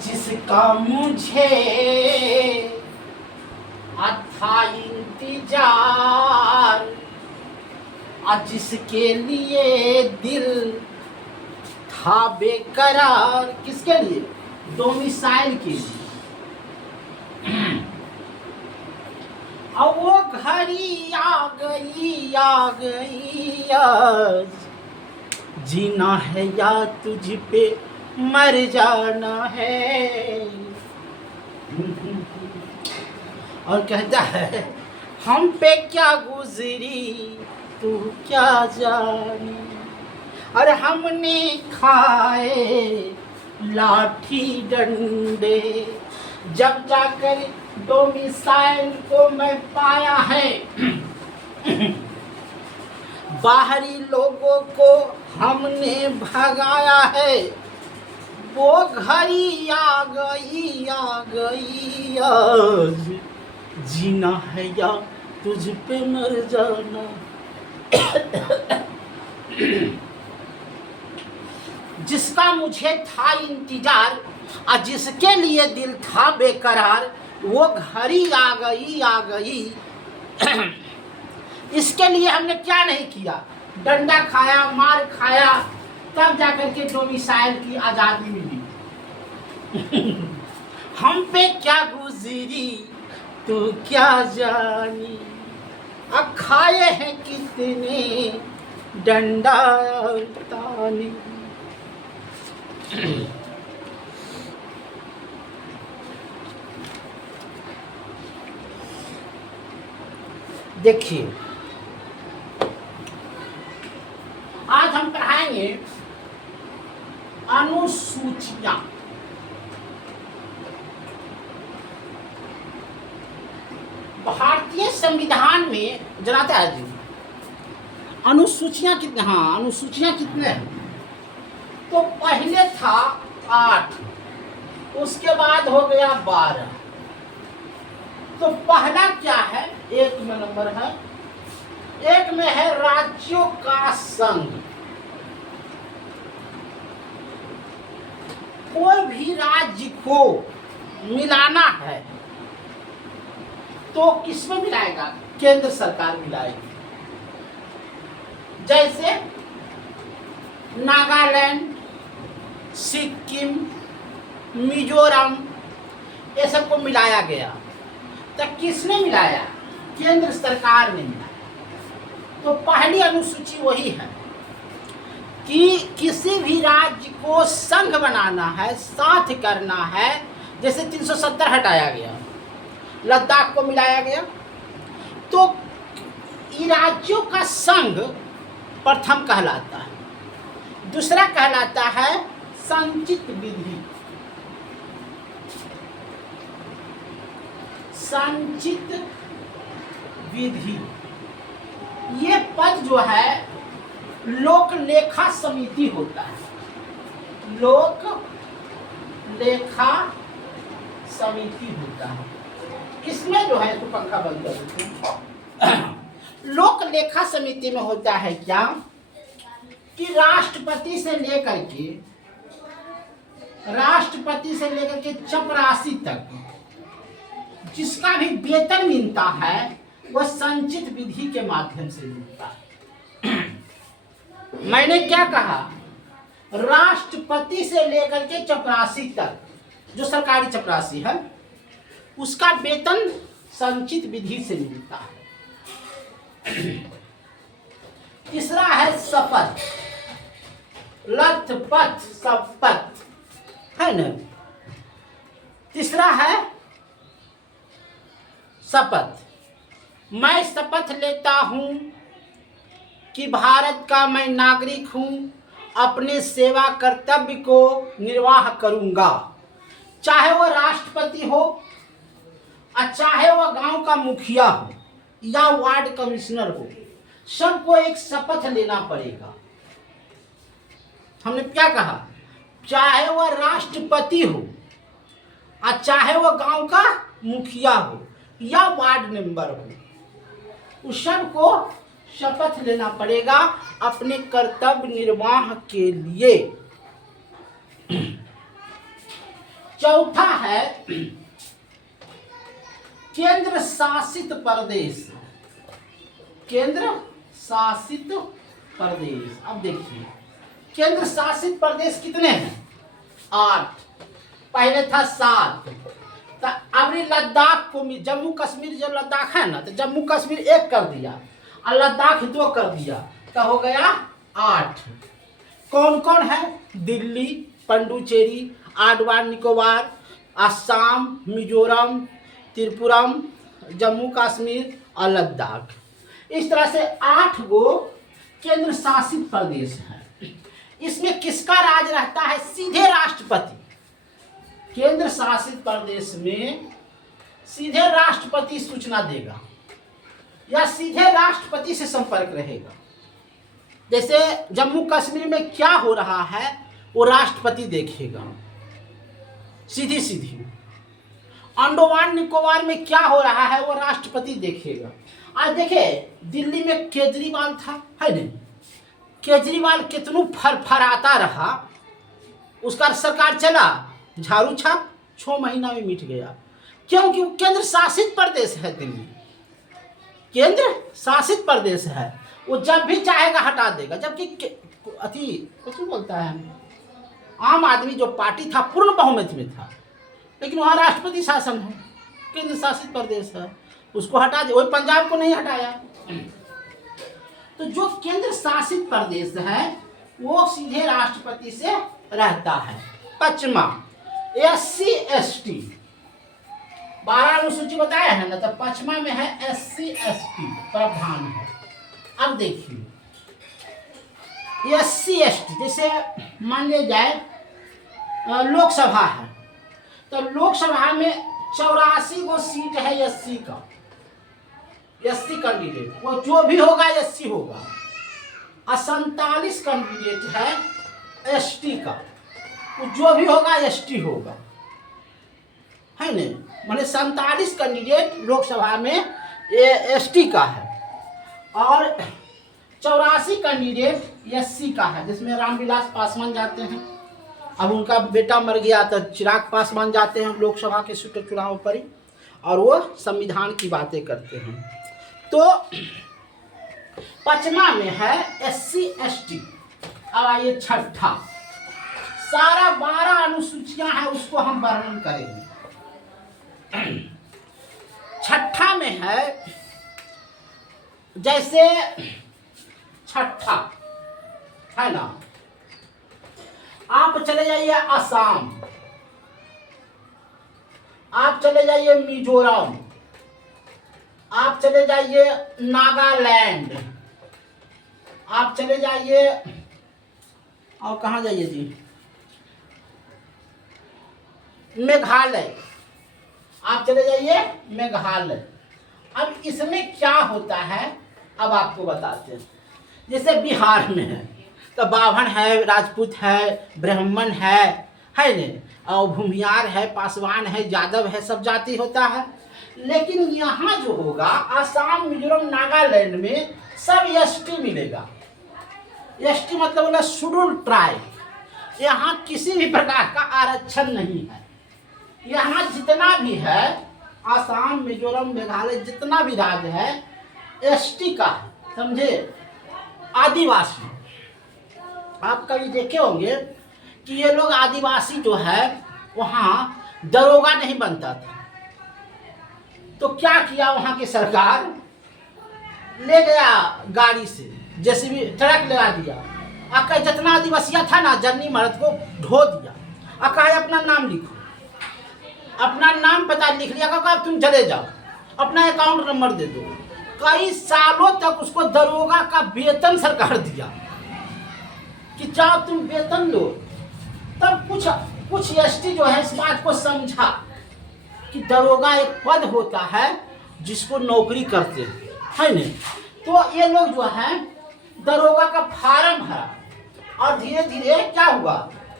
जिसका मुझे था इंतजार, जिसके लिए दिल था बेकरार। किसके लिए? डोमिसाइल के लिए। अब वो घड़ी आ गई आज, जीना है या तुझ पे मर जाना है। और कहता है हम पे क्या गुजरी तू क्या जाने, और हमने खाए लाठी डंडे, जब जाकर डोमिसाइल को मैं पाया है। बाहरी लोगों को हमने भगाया है। वो घड़ी आ गई आज, जीना है या तुझ पे मर जाना। जिसका मुझे था इंतजार, जिसके लिए दिल था बेकरार, वो घड़ी आ गई। इसके लिए हमने क्या नहीं किया? डंडा खाया, मार खाया, तब जाकर के डोमिसाइल की आजादी मिली। हम पे क्या गुजरी तू क्या जानी, अब खाए हैं कितने डंडा ताने। देखिए, आज हम पढ़ाएंगे अनुसूचियां। भारतीय संविधान में जनाता है जी अनुसूचियां कितने? हाँ, अनुसूचियां कितने हैं? तो पहले था 8, उसके बाद हो गया 12। तो पहला क्या है? 1 में नंबर है, 1 में है राज्यों का संघ। कोई भी राज्य को मिलाना है तो किसमें मिलाएगा? केंद्र सरकार मिलाएगी। जैसे नागालैंड, सिक्किम, मिजोरम, ये सबको मिलाया गया। तो किसने मिलाया? केंद्र सरकार ने मिलाया। तो पहली अनुसूची वही है कि किसी भी राज्य को संघ बनाना है, साथ करना है। जैसे 370 हटाया गया, लद्दाख को मिलाया गया। तो इन राज्यों का संघ प्रथम कहलाता है। दूसरा कहलाता है संचित विधि। संचित विधि ये पद जो है लोक लेखा समिति होता है। लोक लेखा समिति होता है। इसमें जो है, इसको पंखा बंद कर देते हैं। लोक लेखा समिति में होता है क्या कि राष्ट्रपति से लेकर के चपरासी तक जिसका भी वेतन मिलता है वह संचित विधि के माध्यम से मिलता है। मैंने क्या कहा? राष्ट्रपति से लेकर के चपरासी तक, जो सरकारी चपरासी है, उसका वेतन संचित विधि से मिलता है। तीसरा है शपथ, लथपथ शपथ है ना। तीसरा है शपथ। मैं शपथ लेता हूं कि भारत का मैं नागरिक हूं, अपने सेवा कर्तव्य को निर्वाह करूंगा। चाहे वह राष्ट्रपति हो, चाहे वह गांव का मुखिया हो या वार्ड कमिश्नर हो, सबको एक शपथ लेना पड़ेगा। हमने क्या कहा? चाहे वह राष्ट्रपति हो, चाहे वह गांव का मुखिया हो या वार्ड मेंबर हो, उस सबको शपथ लेना पड़ेगा अपने कर्तव्य निर्वाह के लिए। चौथा है केंद्र शासित प्रदेश। केंद्र शासित प्रदेश। अब देखिए केंद्र शासित प्रदेश कितने हैं? 8। पहले था 7। तो अब लद्दाख को, जम्मू कश्मीर जो लद्दाख है ना, तो जम्मू कश्मीर 1 कर दिया और लद्दाख 2 कर दिया, तो हो गया 8। कौन कौन है? दिल्ली, पुडुचेरी, अंडमान निकोबार, असम, मिजोरम, त्रिपुरम, जम्मू कश्मीर और लद्दाख। इस तरह से 8 गो केंद्र शासित प्रदेश हैं। इसमें किसका राज रहता है? सीधे राष्ट्रपति। केंद्र शासित प्रदेश में सीधे राष्ट्रपति सूचना देगा या सीधे राष्ट्रपति से संपर्क रहेगा। जैसे जम्मू कश्मीर में क्या हो रहा है वो राष्ट्रपति देखेगा सीधी सीधी। अंडमान निकोबार में क्या हो रहा है वो राष्ट्रपति देखेगा। आज देखे दिल्ली में केजरीवाल था, है नहीं? केजरीवाल कितनू फरफराता रहा, उसका सरकार चला, झाड़ू छाप 6 महीना में मिट गया। क्योंकि वो केंद्र शासित प्रदेश है। दिल्ली केंद्र शासित प्रदेश है, वो जब भी चाहेगा हटा देगा। जबकि अति कुछ बोलता है, आम आदमी जो पार्टी था पूर्ण बहुमत में था, लेकिन वहाँ राष्ट्रपति शासन है, केंद्र शासित प्रदेश है, उसको हटा दे। वही पंजाब को नहीं हटाया। तो जो केंद्र शासित प्रदेश है वो सीधे राष्ट्रपति से रहता है। 5वां SC ST, 12 अनुसूची बताया है ना, तो 5वां में है SC ST प्रावधान है। अब देखिए SC ST, जैसे मान लिया जाए लोकसभा है, तो लोकसभा में 84 गो सीट है SC का, SC कैंडिडेट, वो जो भी होगा SC होगा। और 47 कैंडिडेट है ST का, वो जो भी होगा ST होगा, है नहीं? माने 47 कैंडिडेट लोकसभा में ST का है और 84 कैंडिडेट SC का है, जिसमें रामविलास पासवान जाते हैं। अब उनका बेटा मर गया तो चिराग पासवान जाते हैं लोकसभा के सीट चुनाव पर ही, और वो संविधान की बातें करते हैं। तो 5वां में है SC ST। अब आइए 6ठा, सारा 12 अनुसूचियां हैं, उसको हम वर्णन करेंगे। 6ठा में है, जैसे 6ठा है ना, आप चले जाइए असम, आप चले जाइए मिजोरम, आप चले जाइए नागालैंड, आप चले जाइए और कहाँ जाइए जी, मेघालय, आप चले जाइए मेघालय। अब इसमें क्या होता है अब आपको बताते हैं। जैसे बिहार में है तो बाभन है, राजपूत है, ब्राह्मण है नहीं? और भूमियार है, पासवान है, यादव है, सब जाति होता है। लेकिन यहाँ जो होगा आसाम, मिजोरम, नागालैंड में सब ST मिलेगा। ST मतलब होगा शेड्यूल ट्राइब। यहाँ किसी भी प्रकार का आरक्षण नहीं है। यहाँ जितना भी है आसाम, मिजोरम, मेघालय, जितना भी राज्य है ST का है, समझे? आदिवासी, आप कभी देखे होंगे कि ये लोग आदिवासी जो है वहाँ दरोगा नहीं बनता था, तो क्या किया वहाँ की सरकार, ले गया गाड़ी से, जैसे भी ट्रक लगा दिया, और जितना आदिवासिया था ना जन्नी मर्द को ढो दिया, और कहा अपना नाम लिखो, अपना नाम पता लिख लिया, कहा तुम चले जाओ, अपना अकाउंट नंबर दे दो। कई सालों तक उसको दरोगा का वेतन सरकार दिया कि जाओ तुम वेतन लो। तब कुछ ST जो है इस बात को समझा कि दरोगा एक पद होता है जिसको नौकरी करते हैं, है नहीं? तो ये लोग जो है दरोगा का फार्म भरा और धीरे धीरे क्या हुआ,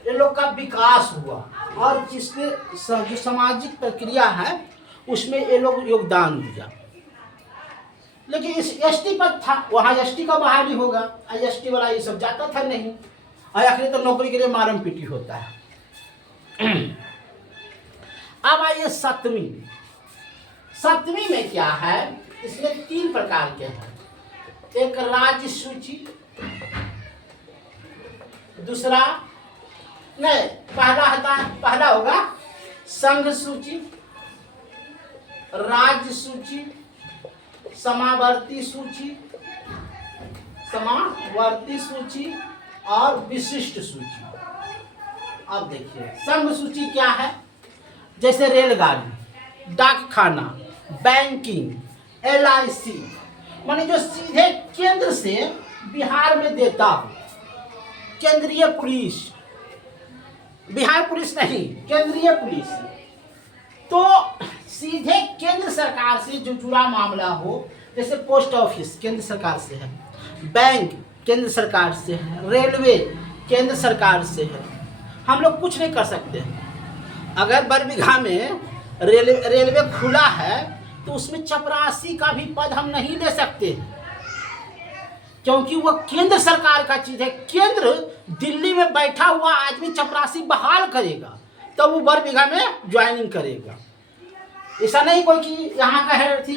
ये लोग का विकास हुआ और जिसके जो सामाजिक प्रक्रिया है उसमें ये लोग योगदान दिया। लेकिन इस ST पद था, वहाँ ST का बहाली होगा, ST वाला ये सब जाता था नहीं, और आखिर तो नौकरी के लिए मारम पीटी होता है। अब आइए सप्तमी। सप्तमी में क्या है, इसमें 3 प्रकार के हैं। एक राज्य सूची, दूसरा नहीं, पहला होगा संघ सूची, राज्य सूची, समावर्ती सूची और विशिष्ट सूची। अब देखिए संघ सूची क्या है, जैसे रेलगाड़ी, डाकखाना, बैंकिंग, LIC, माने जो सीधे केंद्र से बिहार में देता हो। केंद्रीय पुलिस, बिहार पुलिस नहीं, केंद्रीय पुलिस, तो सीधे केंद्र सरकार से जो जुड़ा मामला हो, जैसे पोस्ट ऑफिस केंद्र सरकार से है, बैंक केंद्र सरकार से है, रेलवे केंद्र सरकार से है, हम लोग कुछ नहीं कर सकते। अगर बरबीघा में रेलवे खुला है तो उसमें चपरासी का भी पद हम नहीं ले सकते, क्योंकि वह केंद्र सरकार का चीज है। केंद्र दिल्ली में बैठा हुआ आदमी चपरासी बहाल करेगा तब तो वो बरबीघा में ज्वाइनिंग करेगा। ऐसा नहीं कोई कि यहाँ का है थी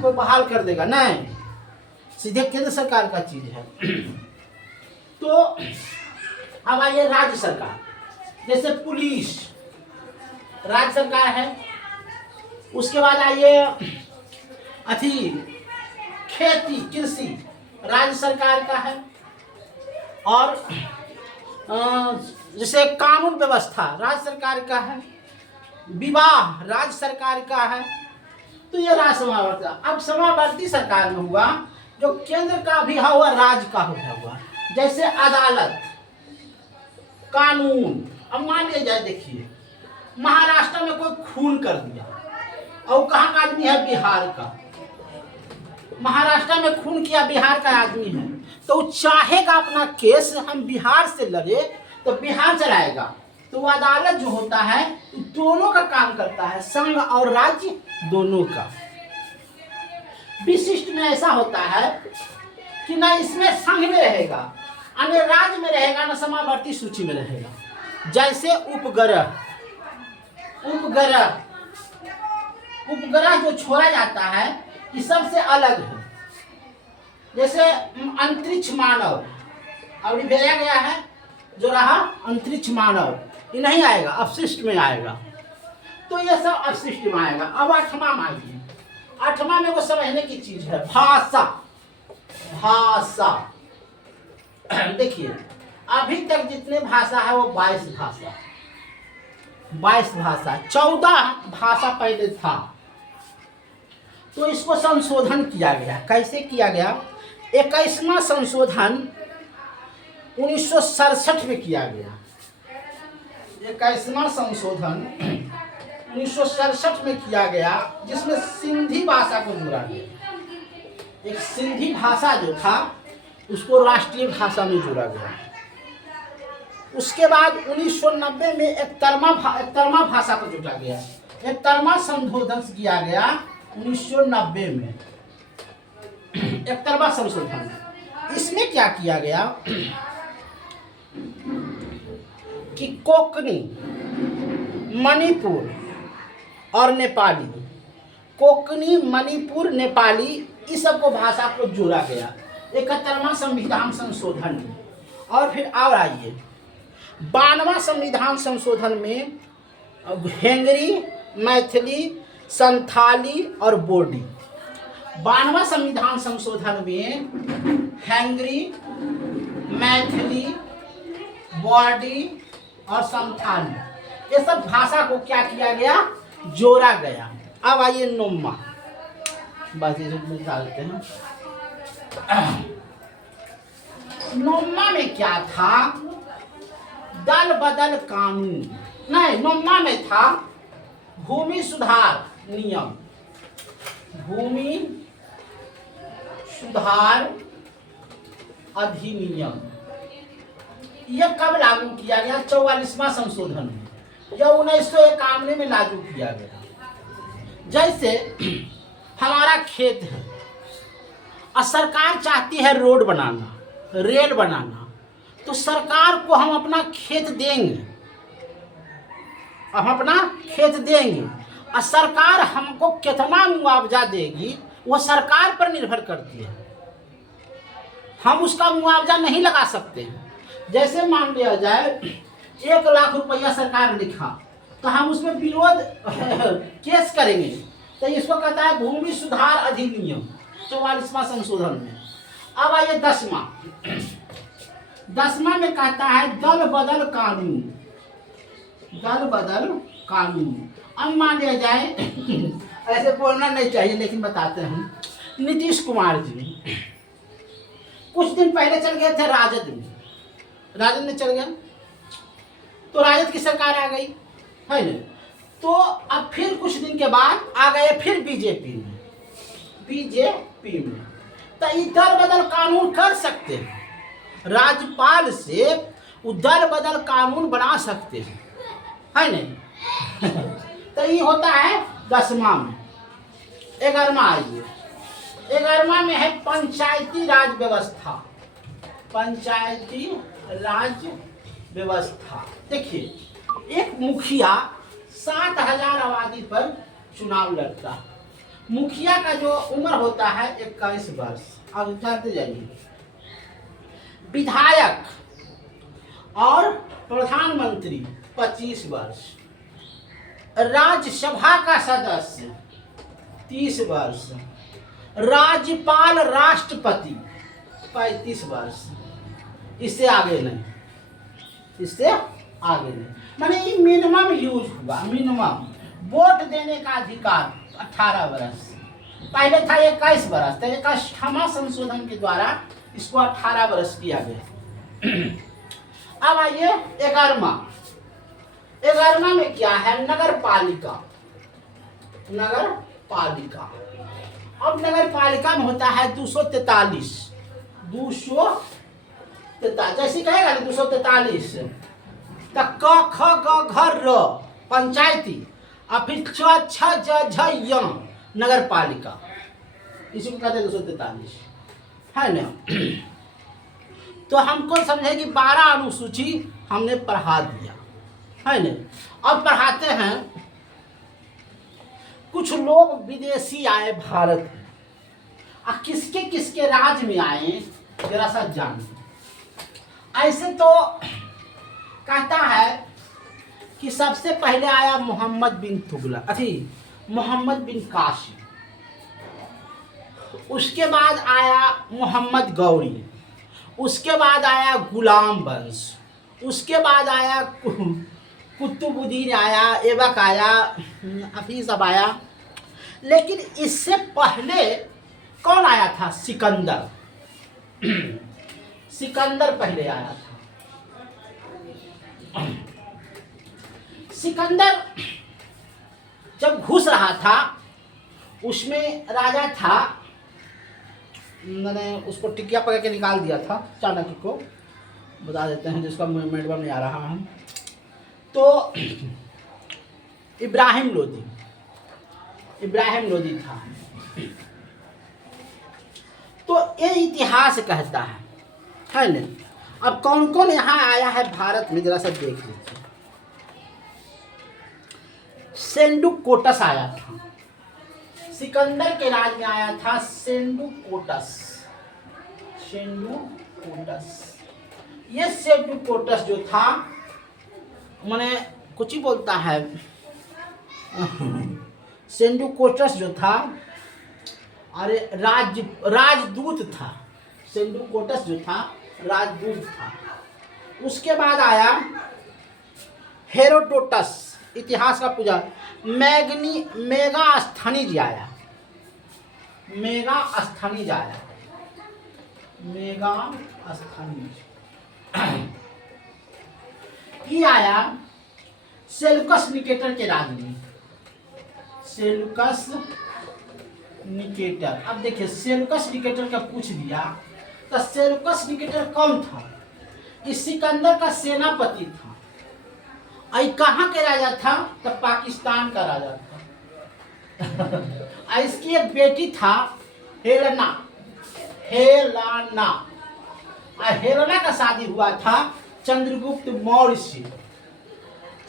कोई बहाल कर देगा, नहीं, सीधे केंद्र सरकार का चीज है। तो अब आइए राज्य सरकार, जैसे पुलिस राज्य सरकार है। उसके बाद आइए खेती कृषि राज्य सरकार का है। और जैसे कानून व्यवस्था राज्य सरकार का है, विवाह राज्य सरकार का है। तो ये राज्य समावर्ती। अब समावर्ती सरकार में हुआ जो केंद्र का भी हुआ, राज्य का हुआ, जैसे अदालत, कानून। अब मान लिया जाए, देखिए महाराष्ट्र में कोई खून कर दिया और कहाँ का आदमी है, बिहार का। महाराष्ट्र में खून किया, बिहार का आदमी है, तो चाहेगा अपना केस हम बिहार से लड़े तो बिहार चलाएगा। तो वो अदालत जो होता है दोनों का काम करता है, संघ और राज्य दोनों का। विशिष्ट में ऐसा होता है कि ना इसमें संघ में रहेगा, अन्य राज्य में रहेगा, ना समावर्ती सूची में रहेगा। जैसे उपग्रह जो छोड़ा जाता है ये सबसे अलग है। जैसे अंतरिक्ष मानव अभी भेजा गया है, जो रहा अंतरिक्ष मानव, ये नहीं आएगा, अपशिष्ट में आएगा। तो ये सब अपशिष्ट में आएगा। अब 8वां मानिए, 8वां में वो समझने की चीज है, भाषा। देखिए अभी तक जितने भाषा है वो 22 भाषा, 14 भाषा पहले था। तो इसको संशोधन किया गया। कैसे किया गया? 21वां संशोधन 1967 में किया गया। 21वां संशोधन 1967 में किया गया, जिसमें सिंधी भाषा को जोड़ा गया। एक सिंधी भाषा जो था उसको राष्ट्रीय भाषा में जोड़ा गया। उसके बाद 1990 में एक तरमा भाषा को जोड़ा गया। एक तरमा संशोधन किया गया 1990 में, एक तरमा संशोधन। इसमें क्या किया गया कि कोंकणी, मणिपुर और नेपाली, कोंकणी, मणिपुर, नेपाली, इस सबको भाषा को जोड़ा गया 71वां संविधान संशोधन में। और फिर और आइए 92वां संविधान संशोधन में हेंगरी, मैथिली, संथाली और बोडी। 92वां संविधान संशोधन में हेंगरी, मैथिली, बोडी और संथाली, ये सब भाषा को क्या किया गया, जोड़ा गया। अब आइए नोमा, बस ये डालते हैं। नोमा में क्या था, दल बदल कानून नहीं, नोमा में था भूमि सुधार नियम, भूमि सुधार अधिनियम। यह कब लागू किया गया? 44वां संशोधन में, यह 1991 में लागू किया गया। जैसे हमारा खेत है और सरकार चाहती है रोड बनाना, रेल बनाना, तो सरकार को हम अपना खेत देंगे हम अपना खेत देंगे और सरकार हमको कितना मुआवजा देगी वह सरकार पर निर्भर करती है। हम उसका मुआवजा नहीं लगा सकते हैं। जैसे मान लिया जाए 1,00,000 रुपया सरकार लिखा तो हम उसमें विरोध केस करेंगे, तो इसको कहता है भूमि सुधार अधिनियम 44वां संशोधन में। अब आइए 10वां में कहता है दल बदल कानून। दल बदल कानून। अब मान लिया जाए ऐसे बोलना नहीं चाहिए लेकिन बताते हैं, नीतीश कुमार जी कुछ दिन पहले चल गए थे राजद में, राजद में चल गए तो राजद की सरकार आ गई है ना, तो अब फिर कुछ दिन के बाद आ गए फिर बीजेपी में। तो ये दल बदल कानून कर सकते हैं, राज्यपाल से वो दल बदल कानून बना सकते हैं, है नहीं। तो ये होता है 10वां में। 11वां आइए, 11वां में है पंचायती राज व्यवस्था। पंचायती राज व्यवस्था। देखिए एक मुखिया 7,000 आबादी पर चुनाव लड़ता है। मुखिया का जो उम्र होता है 21 वर्ष। अब जाते जाइए, विधायक और प्रधानमंत्री 25 वर्ष, राज्यसभा का सदस्य 30 वर्ष, राज्यपाल राष्ट्रपति 35 वर्ष। इससे आगे नहीं, इससे आगे नहीं। माने ये मिनिमम यूज हुआ, मिनिमम। वोट देने का अधिकार 18 वर्ष, पहले था 21 वर्ष, तो 21वां संशोधन के द्वारा इसको 18 वर्ष किया गया। अब आइए 11वां। 11वां में क्या है? नगर पालिका। नगर पालिका। अब नगर पालिका में होता है 243। जैसे कहेगा ना 243, तो क ख ग घ र पंचायती और फिर च छ ज झ य नगर पालिका, इसी को कहते हैं 243, है ना। तो हमको समझे कि 12 अनुसूची हमने पढ़ा दिया, है ना। अब पढ़ाते हैं, कुछ लोग विदेशी आए भारत में, और किसके किसके राज्य में आए जरा सा जानिए। ऐसे तो कहता है कि सबसे पहले आया मोहम्मद बिन तुगलक, मोहम्मद बिन कासिम, उसके बाद आया मोहम्मद गौरी, उसके बाद आया गुलाम वंश, उसके बाद आया कुतुबुद्दीन आया, ऐबक आया, अभी सब आया। लेकिन इससे पहले कौन आया था? सिकंदर। सिकंदर पहले आया था। सिकंदर जब घुस रहा था, उसमें राजा था, मैंने उसको टिकिया पकड़ के निकाल दिया था, चाणक्य को बता देते हैं जिसका मेडवा नहीं आ रहा है। तो इब्राहिम लोदी था। तो ये इतिहास कहता है ना। अब कौन कौन यहाँ आया है भारत में जरा सा देख लीजिए। सेंडुकोटस आया था, सिकंदर के राज में आया था सेंडुकोटस। ये सेंडुकोटस जो था, मैंने कुछ ही बोलता है, सेंडुकोटस जो था, अरे राजदूत था। सेंडुकोटस जो था राजदूत था। उसके बाद आया हेरोडोटस, इतिहास का पूजा। मेगास्थनीज आया। ये आया सेल्यूकस निकेटर के राज में। Seleucus Nicator. अब देखिए सेल्यूकस निकेटर का पूछ दिया, तो सेल्यूकस निकेटर कौन था? इस सिकंदर का सेनापति था। आई कहाँ के राजा था? तो पाकिस्तान का राजा था। इसकी एक बेटी था हेलेना। हेलेना का शादी हुआ था चंद्रगुप्त मौर्य से।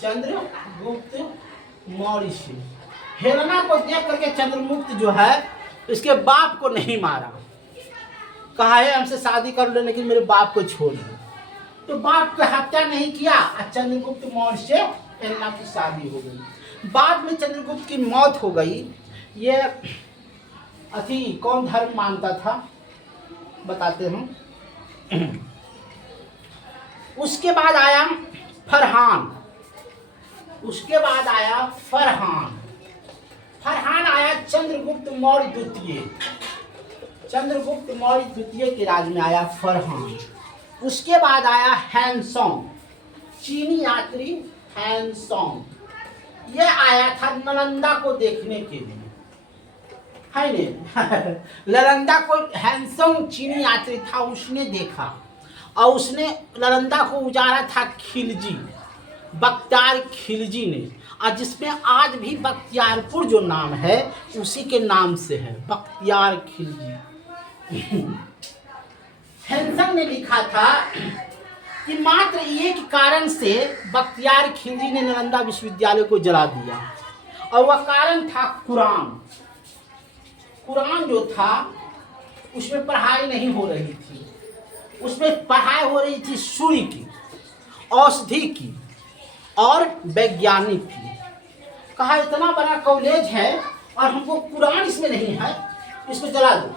चंद्रगुप्त मौर्य से। हेलेना को देख करके चंद्रगुप्त जो है इसके बाप को नहीं मारा, कहा है हमसे शादी कर लो लेकिन मेरे बाप को छोड़ दो, तो बाप की हत्या नहीं किया और चंद्रगुप्त मौर्य से हेलेना की शादी हो गई। बाद में चंद्रगुप्त की मौत हो गई। ये अथी कौन धर्म मानता था बताते हैं। उसके बाद आया फरहान, उसके बाद आया फरहान, फरहान आया चंद्रगुप्त मौर्य द्वितीय, चंद्रगुप्त मौर्य द्वितीय के राज में आया फरहान। उसके बाद आया हैनसोंग, चीनी यात्री हैनसोंग, ये आया था नालंदा को देखने के लिए, है ने नालंदा को हैनसोंग चीनी यात्री था, उसने देखा और उसने नालंदा को उजाड़ा था खिलजी, बख्तियार खिलजी ने, और जिसमें आज भी बख्तियारपुर जो नाम है उसी के नाम से है, बख्तियार खिलजी। हैनसोंग ने लिखा था कि मात्र एक कारण से बख्तियार खिलजी ने नालंदा विश्वविद्यालय को जला दिया, और वह कारण था कुरान। कुरान जो था उसमें पढ़ाई नहीं हो रही थी, उसमें पढ़ाई हो रही थी सूर्य की, औषधि की और वैज्ञानिक की। कहा इतना बड़ा कॉलेज है और हमको कुरान इसमें नहीं है, इसको जला दो।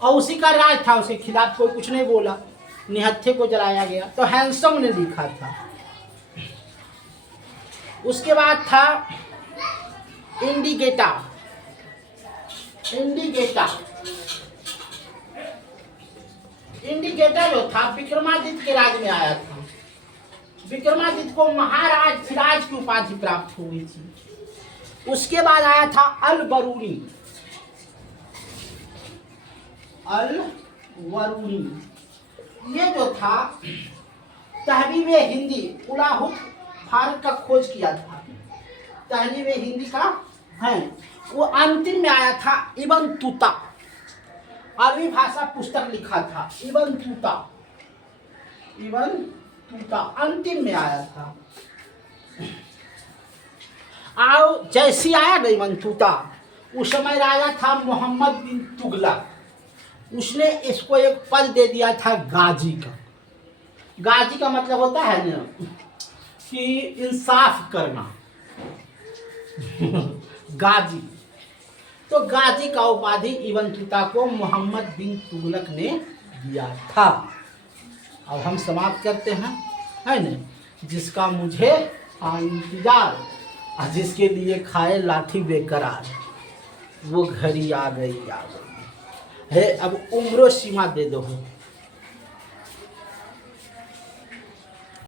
और उसी का राज था, उसके खिलाफ कोई कुछ नहीं बोला, निहत्थे को जलाया गया। तो हैनसोंग ने लिखा था। उसके बाद था इंडिगेटा, इंडिगेटा, इंडिगेटा जो था विक्रमादित्य के राज में आया था। विक्रमादित्य को महाराज सिराज की उपाधि प्राप्त हो गई थी। उसके बाद आया था अल बरूनी, अल वरूनी, ये जो था तहजीब हिंदी, उलाहुत भारत का खोज किया था, तहजीब हिंदी का है, वो अंतिम में आया था। इब्न तूता अरबी भाषा पुस्तक लिखा था, इब्न तूता, इब्न तूता अंतिम में आया था। आओ जैसी आया ना इब्न तूता, उस समय राजा था मोहम्मद बिन तुगलक, उसने इसको एक पद दे दिया था गाजी का। गाजी का मतलब होता है ना कि इंसाफ करना गाजी। तो गाजी का उपाधि इब्न तूता को मोहम्मद बिन तुगलक ने दिया था। अब हम समाप्त करते हैं, है न, जिसका मुझे इंतजार और जिसके लिए खाए लाठी बेकरार, वो घड़ी आ गई, आ गई है। अब उम्र सीमा दे दो।